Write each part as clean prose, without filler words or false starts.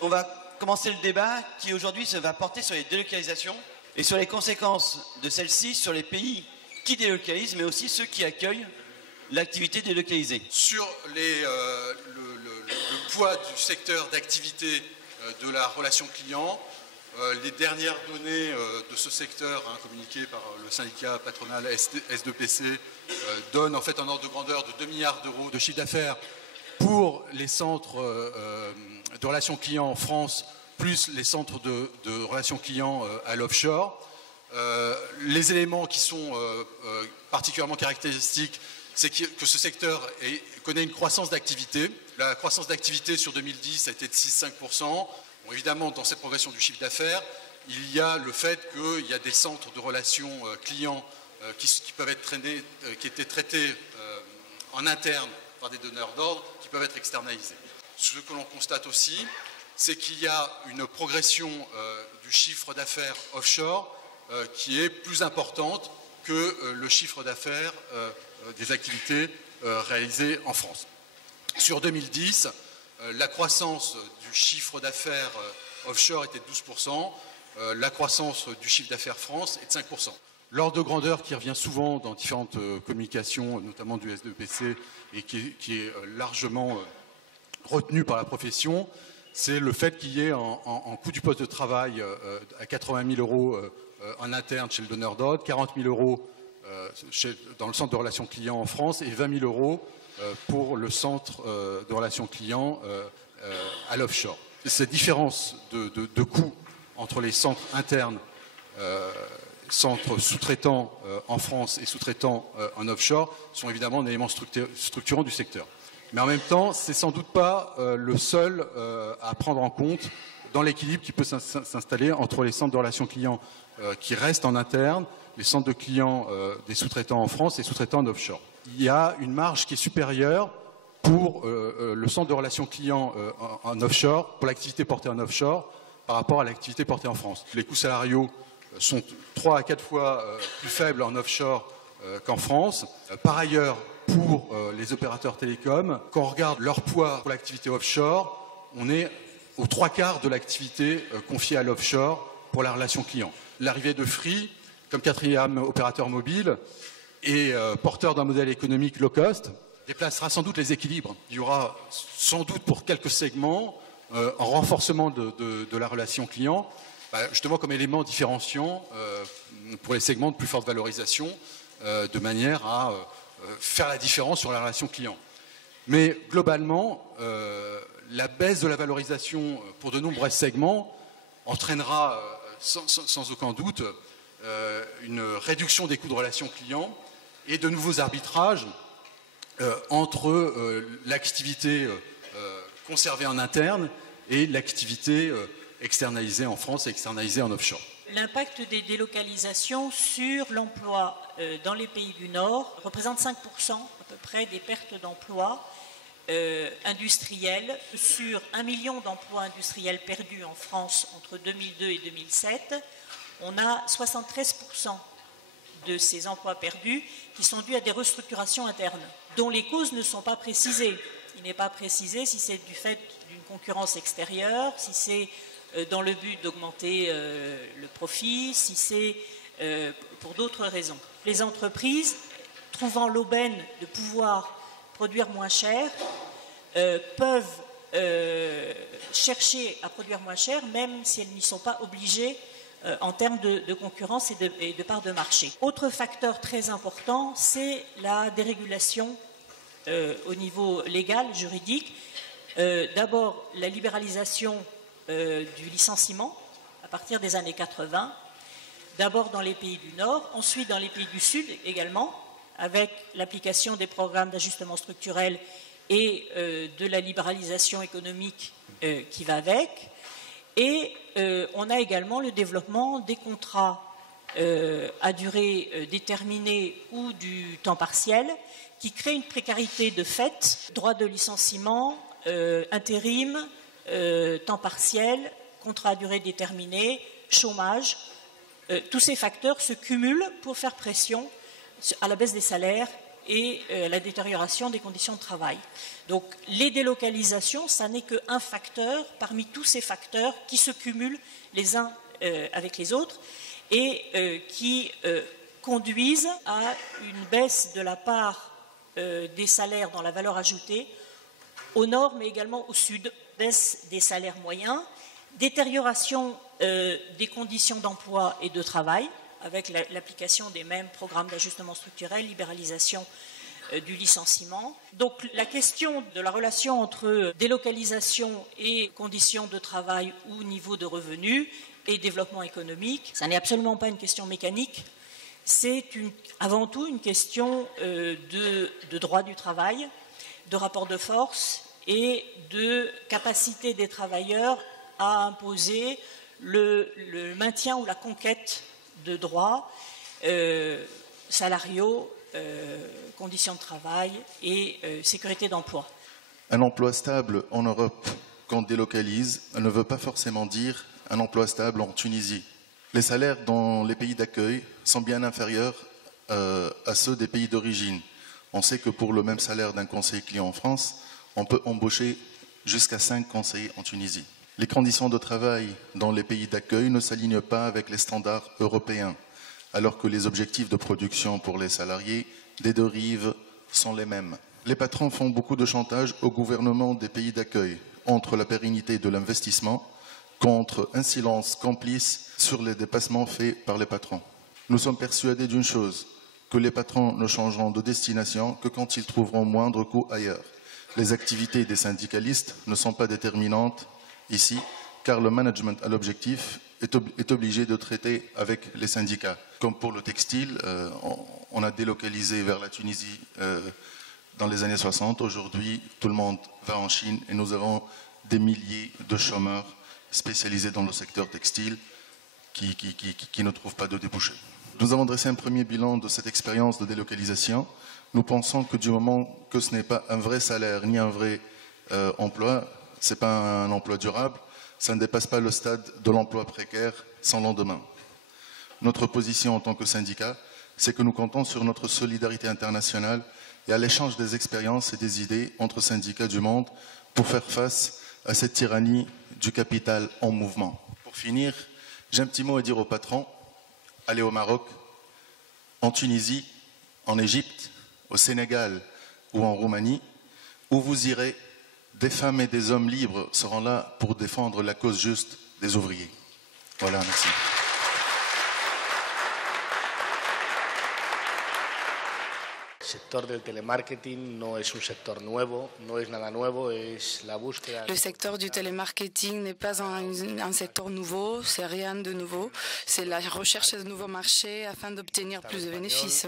On va commencer le débat qui aujourd'hui se va porter sur les délocalisations et sur les conséquences de celles-ci sur les pays qui délocalisent, mais aussi ceux qui accueillent l'activité délocalisée. Sur le poids du secteur d'activité de la relation client, les dernières données de ce secteur communiquées par le syndicat patronal S2PC donnent en fait un ordre de grandeur de 2 milliards d'euros de chiffre d'affaires pour les centres de relations clients en France, plus les centres de relations clients à l'offshore. Les éléments qui sont particulièrement caractéristiques, c'est que ce secteur connaît une croissance d'activité. La croissance d'activité sur 2010 a été de 6,5%. Bon, évidemment, dans cette progression du chiffre d'affaires, il y a le fait qu'il y a des centres de relations clients qui peuvent être qui étaient traités en interne par des donneurs d'ordre, qui peuvent être externalisés. Ce que l'on constate aussi, c'est qu'il y a une progression du chiffre d'affaires offshore qui est plus importante que le chiffre d'affaires des activités réalisées en France. Sur 2010, la croissance du chiffre d'affaires offshore était de 12%, la croissance du chiffre d'affaires France est de 5%. L'ordre de grandeur qui revient souvent dans différentes communications, notamment du S2PC, et qui est largement retenu par la profession, c'est le fait qu'il y ait en coût du poste de travail à 80 000 euros en interne chez le donneur d'ordre, 40 000 euros dans le centre de relations clients en France et 20 000 euros pour le centre de relations clients à l'offshore. Cette différence de coût entre les centres internes, centres sous-traitants en France et sous-traitants en offshore sont évidemment un élément structurant du secteur. Mais en même temps, ce n'est sans doute pas le seul à prendre en compte dans l'équilibre qui peut s'installer entre les centres de relations clients qui restent en interne, les centres de clients des sous-traitants en France et sous-traitants en offshore. Il y a une marge qui est supérieure pour le centre de relations clients en offshore, pour l'activité portée en offshore, par rapport à l'activité portée en France. Les coûts salariaux sont 3 à 4 fois plus faibles en offshore qu'en France. Par ailleurs, pour les opérateurs télécoms, quand on regarde leur poids pour l'activité offshore, on est aux 3/4 de l'activité confiée à l'offshore pour la relation client. L'arrivée de Free, comme 4e opérateur mobile, et porteur d'un modèle économique low cost, déplacera sans doute les équilibres. Il y aura sans doute pour quelques segments un renforcement de la relation client, justement comme élément différenciant pour les segments de plus forte valorisation, de manière à faire la différence sur la relation client. Mais globalement, la baisse de la valorisation pour de nombreux segments entraînera sans aucun doute une réduction des coûts de relation client et de nouveaux arbitrages entre l'activité conservée en interne et l'activité externalisée en France et externalisée en offshore. L'impact des délocalisations sur l'emploi dans les pays du Nord représente 5% à peu près des pertes d'emplois industriels. Sur 1 million d'emplois industriels perdus en France entre 2002 et 2007, on a 73% de ces emplois perdus qui sont dus à des restructurations internes, dont les causes ne sont pas précisées. Il n'est pas précisé si c'est du fait d'une concurrence extérieure, si c'est dans le but d'augmenter le profit, si c'est pour d'autres raisons. Les entreprises, trouvant l'aubaine de pouvoir produire moins cher, peuvent chercher à produire moins cher, même si elles n'y sont pas obligées en termes de concurrence et de part de marché. Autre facteur très important, c'est la dérégulation au niveau légal, juridique. D'abord, la libéralisation du licenciement à partir des années 80, d'abord dans les pays du Nord, ensuite dans les pays du Sud également, avec l'application des programmes d'ajustement structurel et de la libéralisation économique qui va avec. Et on a également le développement des contrats à durée déterminée ou du temps partiel qui créent une précarité de fait, droit de licenciement, intérim, temps partiel, contrat à durée déterminée, chômage. Tous ces facteurs se cumulent pour faire pression à la baisse des salaires et la détérioration des conditions de travail. Donc les délocalisations, ça n'est qu'un facteur parmi tous ces facteurs qui se cumulent les uns avec les autres et qui conduisent à une baisse de la part des salaires dans la valeur ajoutée au nord mais également au sud, baisse des salaires moyens, détérioration des conditions d'emploi et de travail avec l'application des mêmes programmes d'ajustement structurel, libéralisation du licenciement. Donc la question de la relation entre délocalisation et conditions de travail ou niveau de revenus et développement économique, ça n'est absolument pas une question mécanique, c'est avant tout une question de droit du travail, de rapport de force et de capacité des travailleurs à imposer le maintien ou la conquête de droits salariaux, conditions de travail et sécurité d'emploi. Un emploi stable en Europe qu'on délocalise ne veut pas forcément dire un emploi stable en Tunisie. Les salaires dans les pays d'accueil sont bien inférieurs à ceux des pays d'origine. On sait que pour le même salaire d'un conseiller client en France, on peut embaucher jusqu'à 5 conseillers en Tunisie. Les conditions de travail dans les pays d'accueil ne s'alignent pas avec les standards européens, alors que les objectifs de production pour les salariés des deux rives sont les mêmes. Les patrons font beaucoup de chantage au gouvernement des pays d'accueil, entre la pérennité de l'investissement, contre un silence complice sur les dépassements faits par les patrons. Nous sommes persuadés d'une chose, que les patrons ne changeront de destination que quand ils trouveront moindre coût ailleurs. Les activités des syndicalistes ne sont pas déterminantes ici, car le management à l'objectif est obligé de traiter avec les syndicats. Comme pour le textile, on a délocalisé vers la Tunisie dans les années 60. Aujourd'hui, tout le monde va en Chine et nous avons des milliers de chômeurs spécialisés dans le secteur textile qui ne trouvent pas de débouchés. Nous avons dressé un premier bilan de cette expérience de délocalisation. Nous pensons que du moment que ce n'est pas un vrai salaire ni un vrai emploi, ce n'est pas un emploi durable, ça ne dépasse pas le stade de l'emploi précaire sans lendemain. Notre position en tant que syndicat, c'est que nous comptons sur notre solidarité internationale et à l'échange des expériences et des idées entre syndicats du monde pour faire face à cette tyrannie du capital en mouvement. Pour finir, j'ai un petit mot à dire aux patrons. Allez au Maroc, en Tunisie, en Égypte, au Sénégal ou en Roumanie, où vous irez, des femmes et des hommes libres seront là pour défendre la cause juste des ouvriers. Voilà, merci. Le secteur du télémarketing n'est pas un secteur nouveau, c'est rien de nouveau, c'est la recherche de nouveaux marchés afin d'obtenir plus de bénéfices.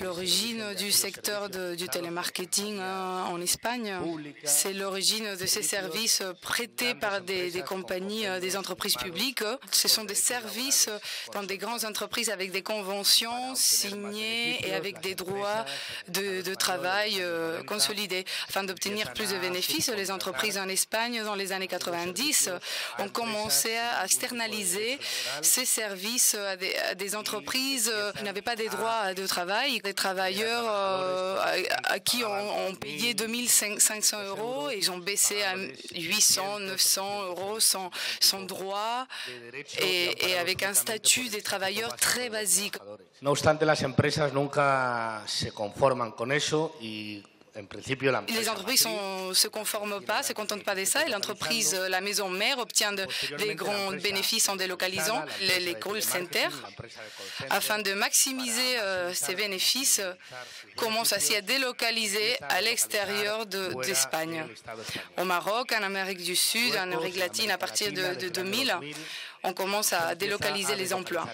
L'origine du secteur du télémarketing en Espagne, c'est l'origine de ces services prêtés par des compagnies, des entreprises publiques. Ce sont des services dans des grandes entreprises avec des conventions signées et avec des droits de travail consolidés. Afin d'obtenir plus de bénéfices, les entreprises en Espagne, dans les années 90, ont commencé à externaliser ces services à des entreprises qui n'avaient pas des droits de travail, des travailleurs à qui on payait 2500 € et ils ont baissé à 800, 900 € sans droit et avec un statut des travailleurs très basique. No obstante, las empresas nunca se conforman con eso y Les entreprises ne se conforment pas, ne se contentent pas de ça et l'entreprise, la maison mère, obtient des grands bénéfices en délocalisant les call centers. Afin de maximiser ces bénéfices, commence ainsi à délocaliser à l'extérieur d'Espagne. Au Maroc, en Amérique du Sud, en Amérique latine, à partir de 2000, on commence à délocaliser les emplois.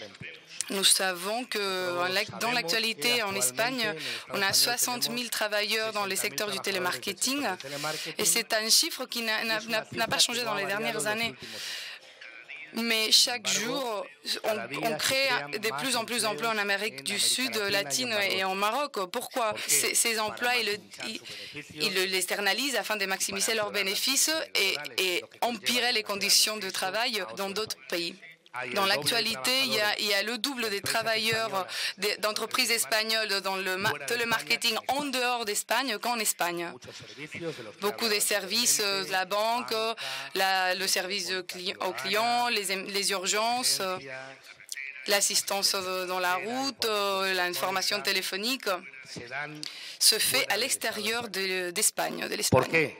Nous savons que dans l'actualité en Espagne, on a 60 000 travailleurs dans les secteurs du télémarketing et c'est un chiffre qui n'a pas changé dans les dernières années. Mais chaque jour, on crée de plus en plus d'emplois en Amérique du Sud, latine et en Maroc. Pourquoi ces emplois, ils les externalisent afin de maximiser leurs bénéfices et empirer les conditions de travail dans d'autres pays. Dans l'actualité, il y a le double des travailleurs d'entreprises espagnoles dans le télémarketing en dehors d'Espagne qu'en Espagne. Beaucoup des services de la banque, le service aux clients, les urgences, l'assistance dans la route, l'information téléphonique se fait à l'extérieur d'Espagne, de l'Espagne.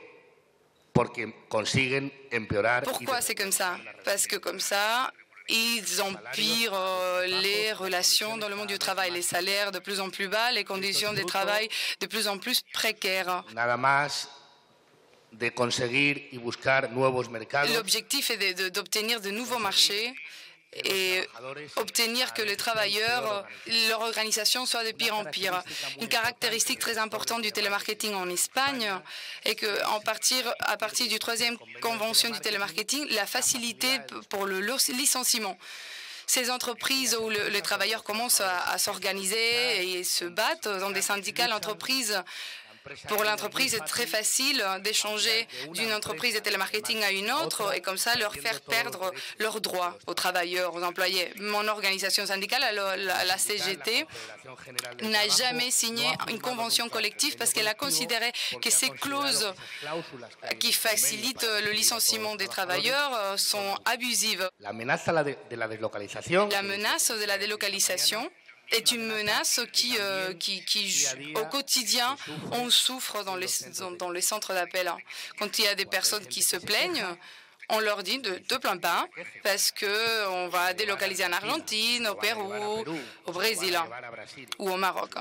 Pourquoi c'est comme ça? Parce que comme ça, ils empirent les relations dans le monde du travail, les salaires de plus en plus bas, les conditions de travail de plus en plus précaires. L'objectif est d'obtenir de nouveaux marchés et obtenir que les travailleurs, leur organisation soit de pire en pire. Une caractéristique très importante du télémarketing en Espagne est qu'à partir du 3e convention du télémarketing, la facilité pour le licenciement. Ces entreprises où les travailleurs commencent à s'organiser et se battent dans des syndicats, pour l'entreprise, c'est très facile d'échanger d'une entreprise de télémarketing à une autre et comme ça leur faire perdre leurs droits aux travailleurs, aux employés. Mon organisation syndicale, la CGT, n'a jamais signé une convention collective parce qu'elle a considéré que ces clauses qui facilitent le licenciement des travailleurs sont abusives. La menace de la délocalisation est une menace qui au quotidien, on souffre dans les centres d'appel. Quand il y a des personnes qui se plaignent, on leur dit de te plains pas parce qu'on va délocaliser en Argentine, au Pérou, au Brésil ou au Maroc.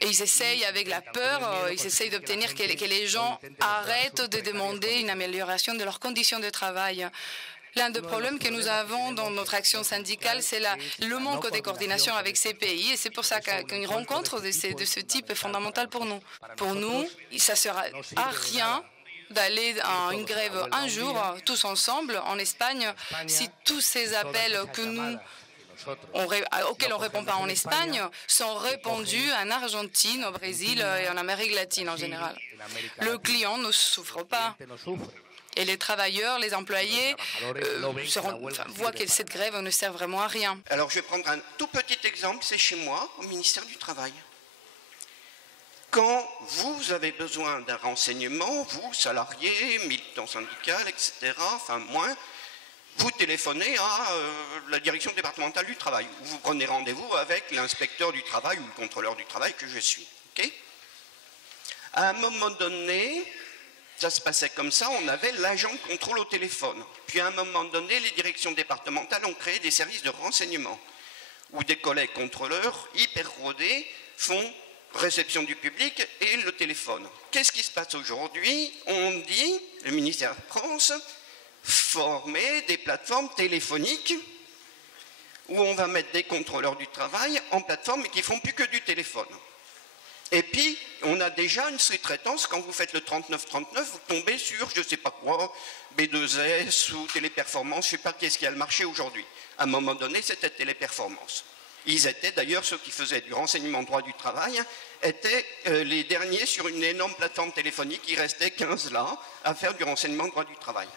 Et ils essayent, avec la peur, ils essayent d'obtenir que les gens arrêtent de demander une amélioration de leurs conditions de travail. L'un des problèmes que nous avons dans notre action syndicale, c'est le manque de coordination avec ces pays. Et c'est pour ça qu'une rencontre de ce type est fondamentale pour nous. Pour nous, ça ne sert à rien d'aller à une grève un jour, tous ensemble, en Espagne, si tous ces appels auxquels on ne répond pas en Espagne sont répandus en Argentine, au Brésil et en Amérique latine en général. Le client ne souffre pas. Et les travailleurs, les employés voient que cette grève ne sert vraiment à rien. Alors je vais prendre un tout petit exemple, c'est chez moi, au ministère du Travail. Quand vous avez besoin d'un renseignement, vous, salariés, militants syndicaux, etc., enfin moins, vous téléphonez à la direction départementale du travail. Vous prenez rendez-vous avec l'inspecteur du travail ou le contrôleur du travail que je suis. Okay ? À un moment donné, ça se passait comme ça, on avait l'agent de contrôle au téléphone. Puis à un moment donné, les directions départementales ont créé des services de renseignement où des collègues contrôleurs hyper rodés font réception du public et le téléphone. Qu'est-ce qui se passe aujourd'hui? On dit, le ministère de France, former des plateformes téléphoniques où on va mettre des contrôleurs du travail en plateforme et qui ne font plus que du téléphone. Et puis, on a déjà une sous-traitance, quand vous faites le 3939, vous tombez sur, je ne sais pas quoi, B2S ou Téléperformance, je ne sais pas qu'est-ce qui a le marché aujourd'hui. À un moment donné, c'était Téléperformance. Ils étaient, d'ailleurs, ceux qui faisaient du renseignement droit du travail, étaient les derniers sur une énorme plateforme téléphonique, il restait 15 là, à faire du renseignement droit du travail.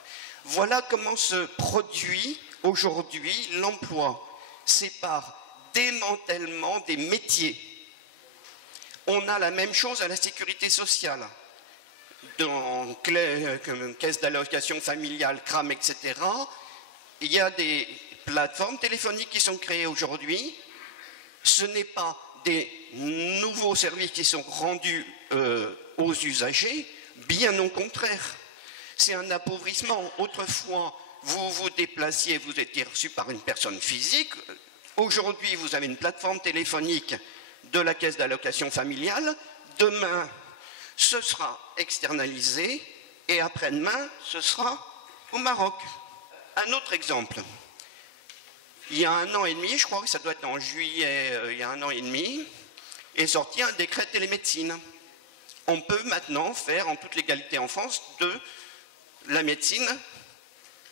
Voilà comment se produit aujourd'hui l'emploi. C'est par démantèlement des métiers. On a la même chose à la sécurité sociale. Dans caisse d'allocation familiale, CRAM, etc., il y a des plateformes téléphoniques qui sont créées aujourd'hui. Ce n'est pas des nouveaux services qui sont rendus aux usagers, bien au contraire. C'est un appauvrissement. Autrefois, vous vous déplaciez, vous étiez reçu par une personne physique. Aujourd'hui, vous avez une plateforme téléphonique de la caisse d'allocation familiale. Demain, ce sera externalisé et après-demain, ce sera au Maroc. Un autre exemple. Il y a 1 an et demi, je crois que ça doit être en juillet, il y a 1 an et demi, est sorti un décret de télémédecine. On peut maintenant faire en toute légalité en France de la médecine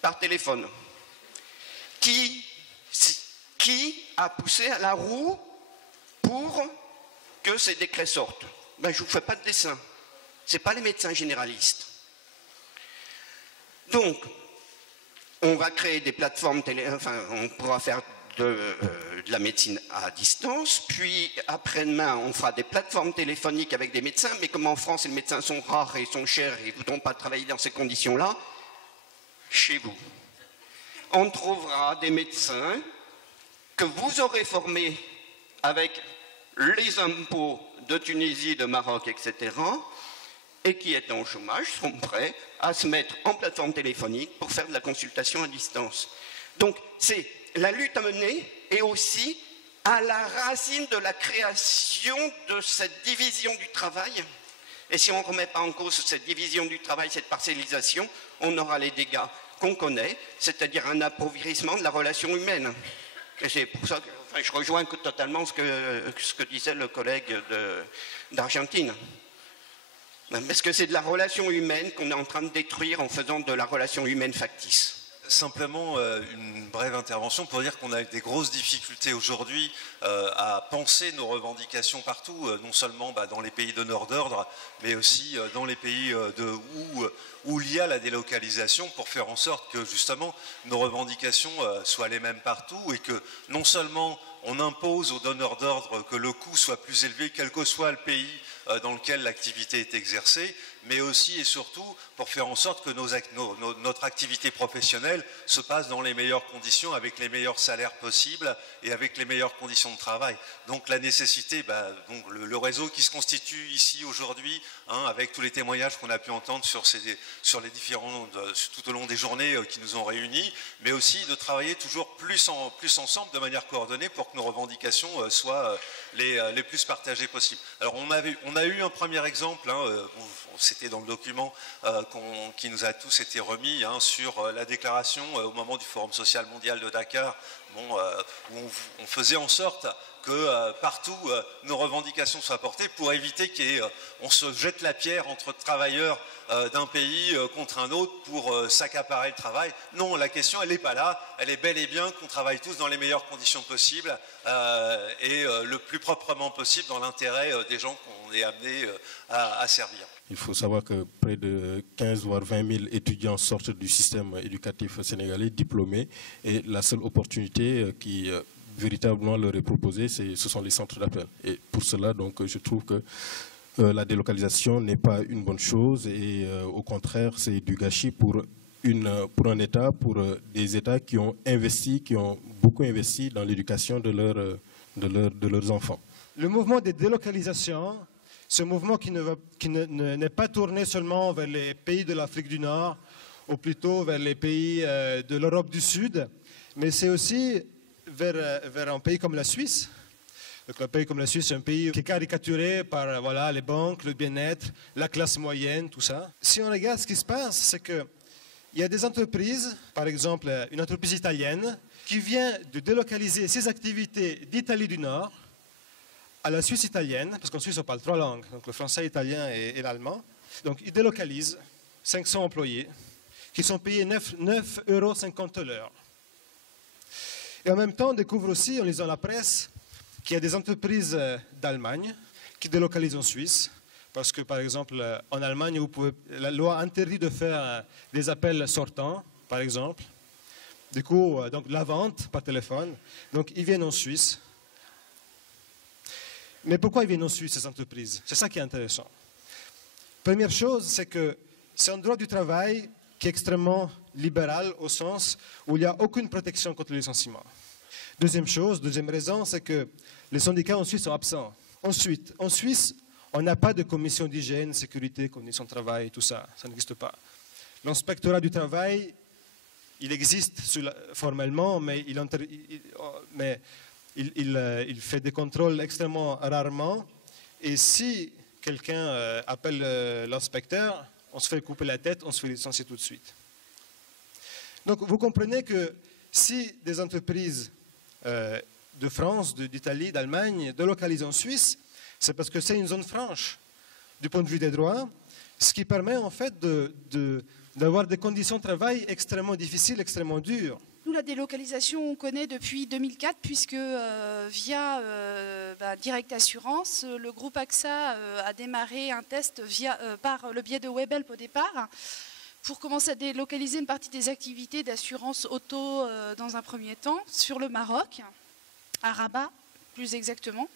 par téléphone. Qui a poussé à la roue pour que ces décrets sortent? Ben, je ne vous fais pas de dessin. Ce n'est pas les médecins généralistes. Donc, on va créer des plateformes on pourra faire de la médecine à distance, puis après-demain, on fera des plateformes téléphoniques avec des médecins, mais comme en France, les médecins sont rares et sont chers et ne voudront pas travailler dans ces conditions-là, chez vous, on trouvera des médecins que vous aurez formés avec les impôts de Tunisie, de Maroc, etc., et qui, étant au chômage, seront prêts à se mettre en plateforme téléphonique pour faire de la consultation à distance. Donc, c'est la lutte à mener et aussi à la racine de la création de cette division du travail. Et si on ne remet pas en cause cette division du travail, cette parcellisation, on aura les dégâts qu'on connaît, c'est-à-dire un appauvrissement de la relation humaine. Et c'est pour ça que je rejoins totalement ce que disait le collègue d'Argentine. Parce que c'est de la relation humaine qu'on est en train de détruire en faisant de la relation humaine factice. Simplement une brève intervention pour dire qu'on a des grosses difficultés aujourd'hui à penser nos revendications partout, non seulement dans les pays donneurs d'ordre, mais aussi dans les pays où il y a la délocalisation, pour faire en sorte que justement nos revendications soient les mêmes partout et que non seulement on impose aux donneurs d'ordre que le coût soit plus élevé, quel que soit le pays dans lequel l'activité est exercée, mais aussi et surtout pour faire en sorte que notre activité professionnelle se passe dans les meilleures conditions, avec les meilleurs salaires possibles et avec les meilleures conditions de travail. Donc la nécessité, donc le réseau qui se constitue ici aujourd'hui, avec tous les témoignages qu'on a pu entendre sur les différents, tout au long des journées qui nous ont réunis, mais aussi de travailler toujours plus ensemble, de manière coordonnée, pour que nos revendications soient les plus partagées possibles. Alors on a eu un premier exemple, c'était dans le document qui nous a tous été remis, sur la déclaration au moment du Forum social mondial de Dakar, où on faisait en sorte que partout nos revendications soient portées pour éviter qu'on se jette la pierre entre travailleurs d'un pays contre un autre pour s'accaparer le travail. Non, la question elle n'est pas là, elle est bel et bien qu'on travaille tous dans les meilleures conditions possibles et le plus proprement possible dans l'intérêt des gens qu'on est amené à servir. Il faut savoir que près de 15 voire 20 000 étudiants sortent du système éducatif sénégalais diplômés et la seule opportunité qui véritablement leur est proposée, ce sont les centres d'appel. Et pour cela, donc, je trouve que la délocalisation n'est pas une bonne chose et au contraire, c'est du gâchis pour un État, pour des États qui ont beaucoup investi dans l'éducation de leurs enfants. Le mouvement de délocalisation, ce mouvement qui n'est pas tourné seulement vers les pays de l'Afrique du Nord, ou plutôt vers les pays de l'Europe du Sud, mais c'est aussi vers un pays comme la Suisse. Donc, un pays comme la Suisse, c'est un pays qui est caricaturé par les banques, le bien-être, la classe moyenne, tout ça. Si on regarde ce qui se passe, c'est qu'il y a des entreprises, par exemple une entreprise italienne, qui vient de délocaliser ses activités d'Italie du Nord à la Suisse italienne, parce qu'en Suisse on parle 3 langues, donc le français, l'italien et l'allemand. Donc ils délocalisent 500 employés qui sont payés 9,50 € l'heure. Et en même temps, on découvre aussi, en lisant la presse, qu'il y a des entreprises d'Allemagne qui délocalisent en Suisse, parce que par exemple en Allemagne, la loi interdit de faire des appels sortants, par exemple. Du coup, donc la vente par téléphone. Donc ils viennent en Suisse. Mais pourquoi ils viennent en Suisse, ces entreprises? C'est ça qui est intéressant. Première chose, c'est que c'est un droit du travail qui est extrêmement libéral au sens où il n'y a aucune protection contre le licenciement. Deuxième raison, c'est que les syndicats en Suisse sont absents. Ensuite, en Suisse, on n'a pas de commission d'hygiène, sécurité, conditions de travail, tout ça. Ça n'existe pas. L'inspectorat du travail, il existe formellement, mais il fait des contrôles extrêmement rarement. Et si quelqu'un appelle l'inspecteur, on se fait couper la tête, on se fait licencier tout de suite. Donc vous comprenez que si des entreprises de France, d'Italie, d'Allemagne délocalisent en Suisse, c'est parce que c'est une zone franche du point de vue des droits, ce qui permet en fait d'avoir des conditions de travail extrêmement difficiles, extrêmement dures. Nous, la délocalisation, on connaît depuis 2004, puisque via Direct Assurance, le groupe AXA a démarré un test par le biais de Webhelp au départ, pour commencer à délocaliser une partie des activités d'assurance auto dans un premier temps sur le Maroc, à Rabat plus exactement.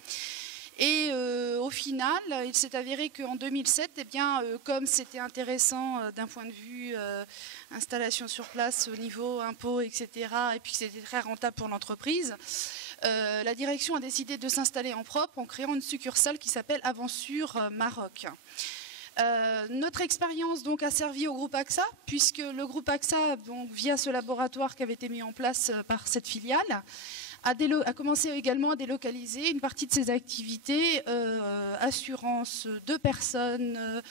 Et au final, il s'est avéré qu'en 2007, eh bien, comme c'était intéressant d'un point de vue installation sur place au niveau impôts, etc., et puis que c'était très rentable pour l'entreprise, la direction a décidé de s'installer en propre en créant une succursale qui s'appelle Avansur Maroc. Notre expérience donc a servi au groupe AXA, puisque le groupe AXA, donc, via ce laboratoire qui avait été mis en place par cette filiale, a commencé également à délocaliser une partie de ses activités, assurance de personnes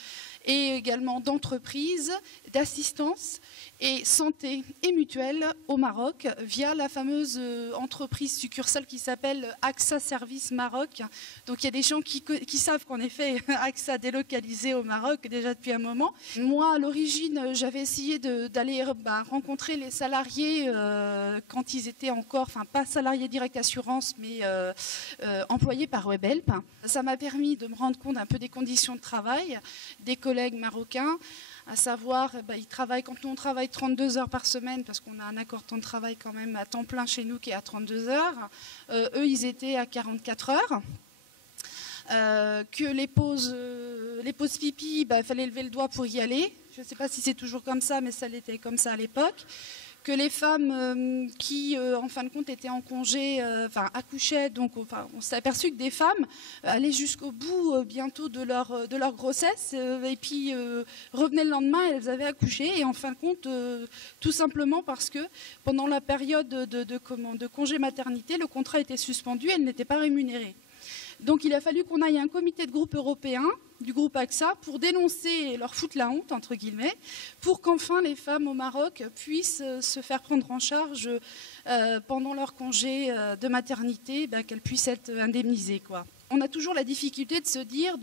et également d'entreprises, d'assistance et santé et mutuelle au Maroc via la fameuse entreprise succursale qui s'appelle AXA Service Maroc. Donc il y a des gens qui savent qu'en effet AXA a délocalisé au Maroc déjà depuis un moment. Moi à l'origine j'avais essayé d'aller rencontrer les salariés quand ils étaient encore, enfin pas salariés direct assurance mais employés par Webhelp. Ça m'a permis de me rendre compte un peu des conditions de travail des collègues marocains, à savoir, ils travaillent, quand nous on travaille 32 heures par semaine, parce qu'on a un accord de temps de travail quand même à temps plein chez nous qui est à 32 heures, eux ils étaient à 44 heures, que les pauses pipi, il fallait lever le doigt pour y aller, je ne sais pas si c'est toujours comme ça, mais ça l'était comme ça à l'époque, que les femmes qui, en fin de compte, étaient en congé, accouchaient, donc on s'est aperçu que des femmes allaient jusqu'au bout bientôt de leur grossesse, et puis revenaient le lendemain, elles avaient accouché, et en fin de compte, tout simplement parce que pendant la période de congé maternité, le contrat était suspendu, elles n'étaient pas rémunérées. Donc il a fallu qu'on aille à un comité de groupe européen, du groupe AXA, pour dénoncer et leur foutre la honte, entre guillemets, pour qu'enfin les femmes au Maroc puissent se faire prendre en charge pendant leur congé de maternité, qu'elles puissent être indemnisées, quoi. On a toujours la difficulté de se dire,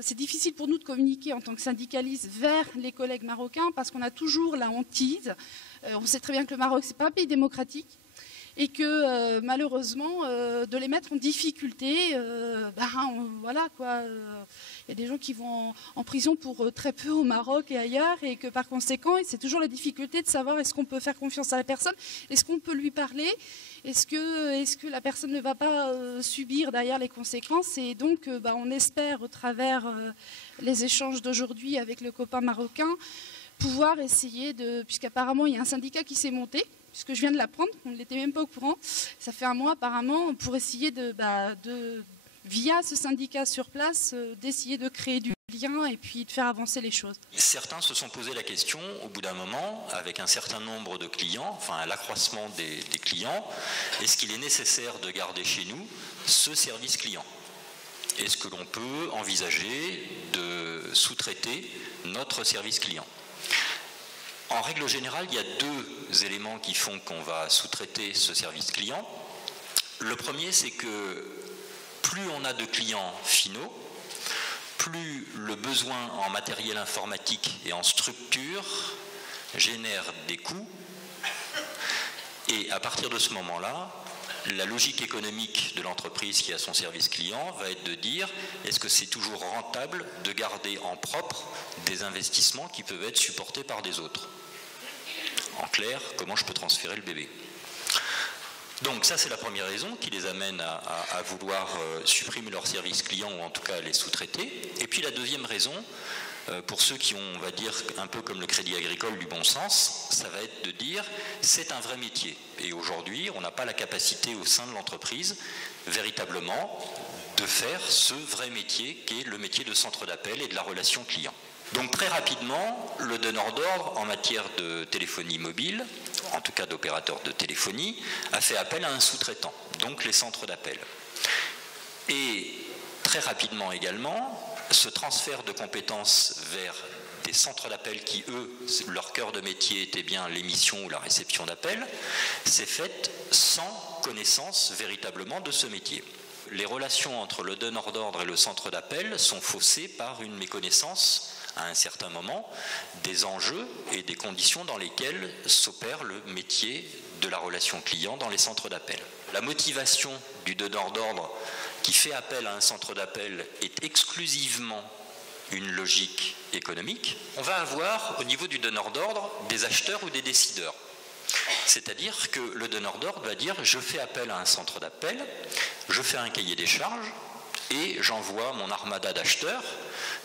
c'est difficile pour nous de communiquer en tant que syndicalistes vers les collègues marocains, parce qu'on a toujours la hantise. On sait très bien que le Maroc, c'est pas un pays démocratique, et que malheureusement, de les mettre en difficulté, voilà quoi. Il y a des gens qui vont en prison pour très peu au Maroc et ailleurs, et que par conséquent, c'est toujours la difficulté de savoir est-ce qu'on peut faire confiance à la personne, est-ce qu'on peut lui parler, est-ce que la personne ne va pas subir derrière les conséquences. Et donc, on espère, au travers les échanges d'aujourd'hui avec le copain marocain, pouvoir essayer de, puisqu'apparemment il y a un syndicat qui s'est monté, puisque je viens de l'apprendre, on n'était même pas au courant, ça fait un mois apparemment, pour essayer via ce syndicat sur place, d'essayer de créer du lien et puis de faire avancer les choses. Certains se sont posé la question, au bout d'un moment, avec un certain nombre de clients, enfin l'accroissement des clients, est-ce qu'il est nécessaire de garder chez nous ce service client ? Est-ce que l'on peut envisager de sous-traiter notre service client ? En règle générale, il y a deux éléments qui font qu'on va sous-traiter ce service client. Le premier, c'est que plus on a de clients finaux, plus le besoin en matériel informatique et en structure génère des coûts. Et à partir de ce moment-là, la logique économique de l'entreprise qui a son service client va être de dire est-ce que c'est toujours rentable de garder en propre des investissements qui peuvent être supportés par des autres. En clair, comment je peux transférer le bébé. Donc ça c'est la première raison qui les amène à vouloir supprimer leur service client ou en tout cas à les sous-traiter. Et puis la deuxième raison, pour ceux qui ont, on va dire, un peu comme le crédit agricole du bon sens, ça va être de dire c'est un vrai métier. Et aujourd'hui, on n'a pas la capacité au sein de l'entreprise, véritablement, de faire ce vrai métier qui est le métier de centre d'appel et de la relation client. Donc très rapidement, le donneur d'ordre en matière de téléphonie mobile, en tout cas d'opérateur de téléphonie, a fait appel à un sous-traitant, donc les centres d'appel. Et très rapidement également, ce transfert de compétences vers des centres d'appel qui, eux, leur cœur de métier était bien l'émission ou la réception d'appel, s'est fait sans connaissance véritablement de ce métier. Les relations entre le donneur d'ordre et le centre d'appel sont faussées par une méconnaissance, à un certain moment, des enjeux et des conditions dans lesquelles s'opère le métier de la relation client dans les centres d'appel. La motivation du donneur d'ordre qui fait appel à un centre d'appel est exclusivement une logique économique, on va avoir au niveau du donneur d'ordre des acheteurs ou des décideurs. C'est-à-dire que le donneur d'ordre va dire « je fais appel à un centre d'appel, je fais un cahier des charges et j'envoie mon armada d'acheteurs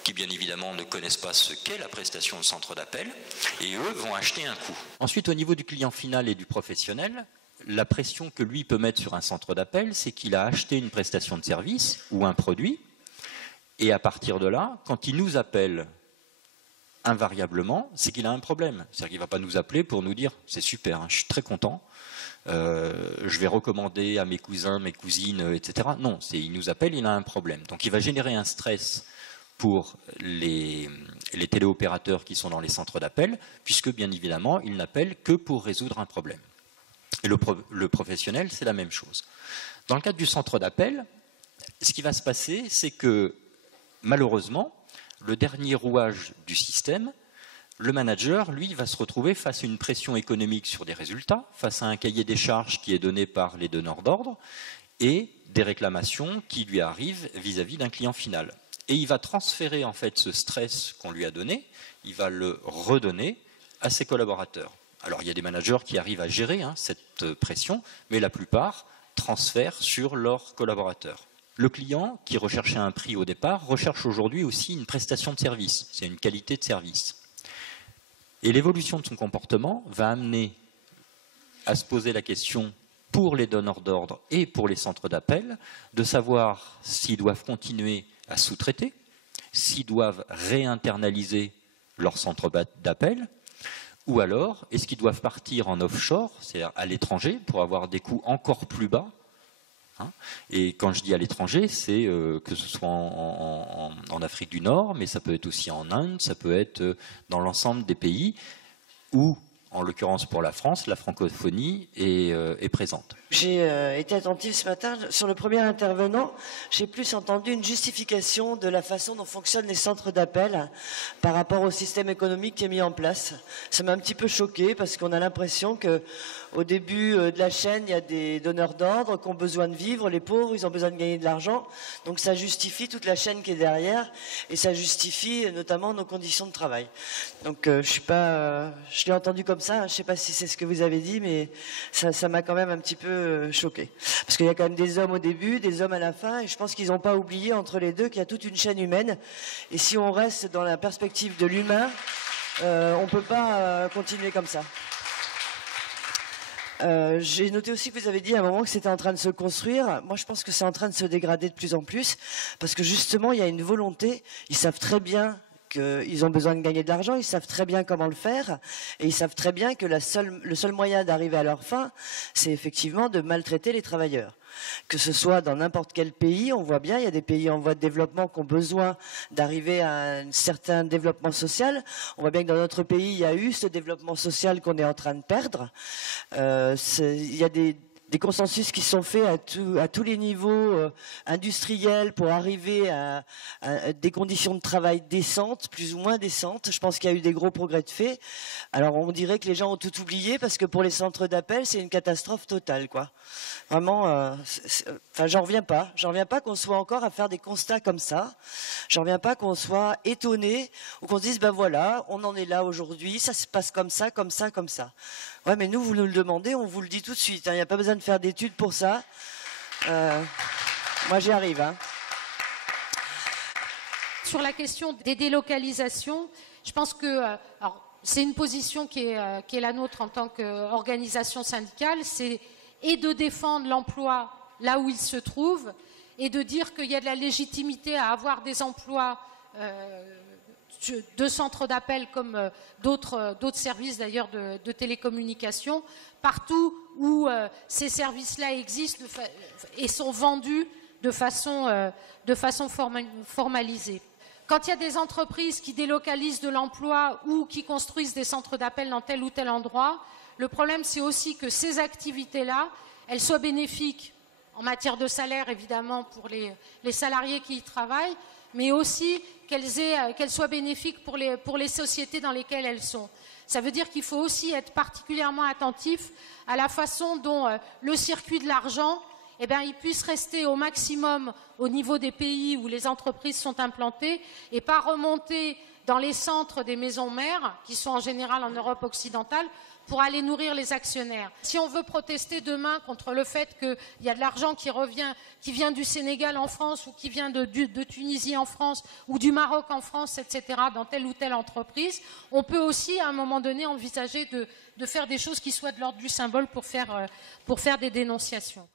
qui bien évidemment ne connaissent pas ce qu'est la prestation de centre d'appel et eux vont acheter un coup ». Ensuite, au niveau du client final et du professionnel, la pression que lui peut mettre sur un centre d'appel, c'est qu'il a acheté une prestation de service ou un produit et à partir de là, quand il nous appelle invariablement, c'est qu'il a un problème. C'est-à-dire qu'il ne va pas nous appeler pour nous dire « c'est super, hein, je suis très content, je vais recommander à mes cousins, mes cousines, etc. » Non, il nous appelle, il a un problème. Donc il va générer un stress pour les téléopérateurs qui sont dans les centres d'appel, puisque bien évidemment, ils n'appellent que pour résoudre un problème. Et le professionnel, c'est la même chose. Dans le cadre du centre d'appel, ce qui va se passer, c'est que malheureusement, le dernier rouage du système, le manager, lui, va se retrouver face à une pression économique sur des résultats, face à un cahier des charges qui est donné par les donneurs d'ordre et des réclamations qui lui arrivent vis-à-vis d'un client final. Et il va transférer en fait ce stress qu'on lui a donné, il va le redonner à ses collaborateurs. Alors il y a des managers qui arrivent à gérer cette pression, mais la plupart transfèrent sur leurs collaborateurs. Le client, qui recherchait un prix au départ, recherche aujourd'hui aussi une prestation de service, c'est une qualité de service. Et l'évolution de son comportement va amener à se poser la question pour les donneurs d'ordre et pour les centres d'appel, de savoir s'ils doivent continuer à sous-traiter, s'ils doivent réinternaliser leur centre d'appel, ou alors est-ce qu'ils doivent partir en offshore, c'est-à-dire à l'étranger, pour avoir des coûts encore plus bas. Et quand je dis à l'étranger, c'est que ce soit en Afrique du Nord, mais ça peut être aussi en Inde, ça peut être dans l'ensemble des pays où, en l'occurrence pour la France, la francophonie est présente. J'ai été attentive ce matin. Sur le premier intervenant, j'ai plus entendu une justification de la façon dont fonctionnent les centres d'appel par rapport au système économique qui est mis en place. Ça m'a un petit peu choqué parce qu'on a l'impression que au début de la chaîne, il y a des donneurs d'ordre qui ont besoin de vivre, les pauvres, ils ont besoin de gagner de l'argent. Donc ça justifie toute la chaîne qui est derrière et ça justifie notamment nos conditions de travail. Donc je l'ai entendu comme ça, je ne sais pas si c'est ce que vous avez dit, mais ça m'a quand même un petit peu choqué. Parce qu'il y a quand même des hommes au début, des hommes à la fin, et je pense qu'ils n'ont pas oublié entre les deux qu'il y a toute une chaîne humaine. Et si on reste dans la perspective de l'humain, on ne peut pas continuer comme ça. J'ai noté aussi que vous avez dit à un moment que c'était en train de se construire. Moi, je pense que c'est en train de se dégrader de plus en plus, parce que justement, il y a une volonté. Ils savent très bien qu'ils ont besoin de gagner de l'argent, ils savent très bien comment le faire, et ils savent très bien que le seul moyen d'arriver à leur fin, c'est effectivement de maltraiter les travailleurs. Que ce soit dans n'importe quel pays, on voit bien, il y a des pays en voie de développement qui ont besoin d'arriver à un certain développement social. On voit bien que dans notre pays, il y a eu ce développement social qu'on est en train de perdre. Il y a des consensus qui sont faits à tous les niveaux industriels pour arriver à des conditions de travail décentes, plus ou moins décentes. Je pense qu'il y a eu des gros progrès de fait. Alors on dirait que les gens ont tout oublié parce que pour les centres d'appel, c'est une catastrophe totale, quoi. Vraiment, j'en reviens pas. J'en reviens pas qu'on soit encore à faire des constats comme ça. J'en reviens pas qu'on soit étonné ou qu'on se dise, ben voilà, on en est là aujourd'hui, ça se passe comme ça, comme ça, comme ça. Ouais, mais nous, vous nous le demandez, on vous le dit tout de suite. Il n'y a pas besoin de faire d'études pour ça. Moi, j'y arrive. Sur la question des délocalisations, je pense que c'est une position qui est la nôtre en tant qu'organisation syndicale, c'est et de défendre l'emploi là où il se trouve et de dire qu'il y a de la légitimité à avoir des emplois de centres d'appel comme d'autres services d'ailleurs de télécommunications, partout où ces services-là existent et sont vendus de façon formalisée. Quand il y a des entreprises qui délocalisent de l'emploi ou qui construisent des centres d'appel dans tel ou tel endroit, le problème c'est aussi que ces activités-là, elles soient bénéfiques en matière de salaire évidemment pour les salariés qui y travaillent, mais aussi qu'elles soient bénéfiques pour les sociétés dans lesquelles elles sont. Ça veut dire qu'il faut aussi être particulièrement attentif à la façon dont le circuit de l'argent eh bien, ils puissent rester au maximum au niveau des pays où les entreprises sont implantées et pas remonter dans les centres des maisons mères, qui sont en général en Europe occidentale, pour aller nourrir les actionnaires. Si on veut protester demain contre le fait qu'il y a de l'argent qui vient du Sénégal en France ou qui vient de Tunisie en France ou du Maroc en France, etc., dans telle ou telle entreprise, on peut aussi à un moment donné envisager de faire des choses qui soient de l'ordre du symbole pour faire des dénonciations.